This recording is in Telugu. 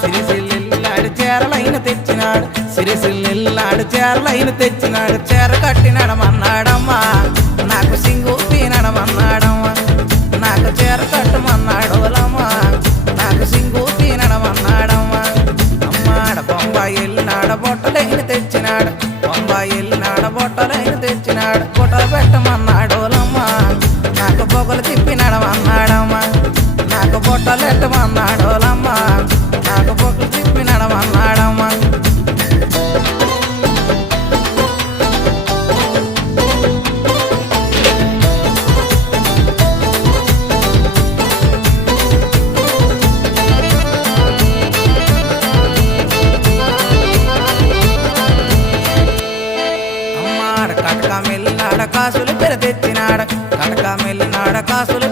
సిరిసిల్లాడు చేరలైన తెచ్చినాడు సిరిసిల్లాడు చేరలైన తెచ్చినాడు చేర కట్టినడమన్నాడమ్మా నాకు సింగు పీనడమన్నాడమ్మా నాకు చేర కట్టమన్నాడోలమ్మా నాకు సింగు పీనడమన్నాడమ్మా అమ్మాడ బొంబాయి వెళ్ళినాడ బొట్టలైన తెచ్చినాడు బొంబాయి వెళ్ళినాడ బొట్టలైన తెచ్చినాడు బొట్టలు పెట్టమన్నాడోలమ్మా నాకు పొగలు తిప్పినడమన్నాడమ్మా నాకు బొట్టలు పెట్టమన్నాడోలమ్మా నాకు పొగలు తిప్పినడమన్నాడమ్మా కటక మెల్లినాడ కాసులు పెర తెచ్చినాడ కటక మెల్లినాడ కాసులు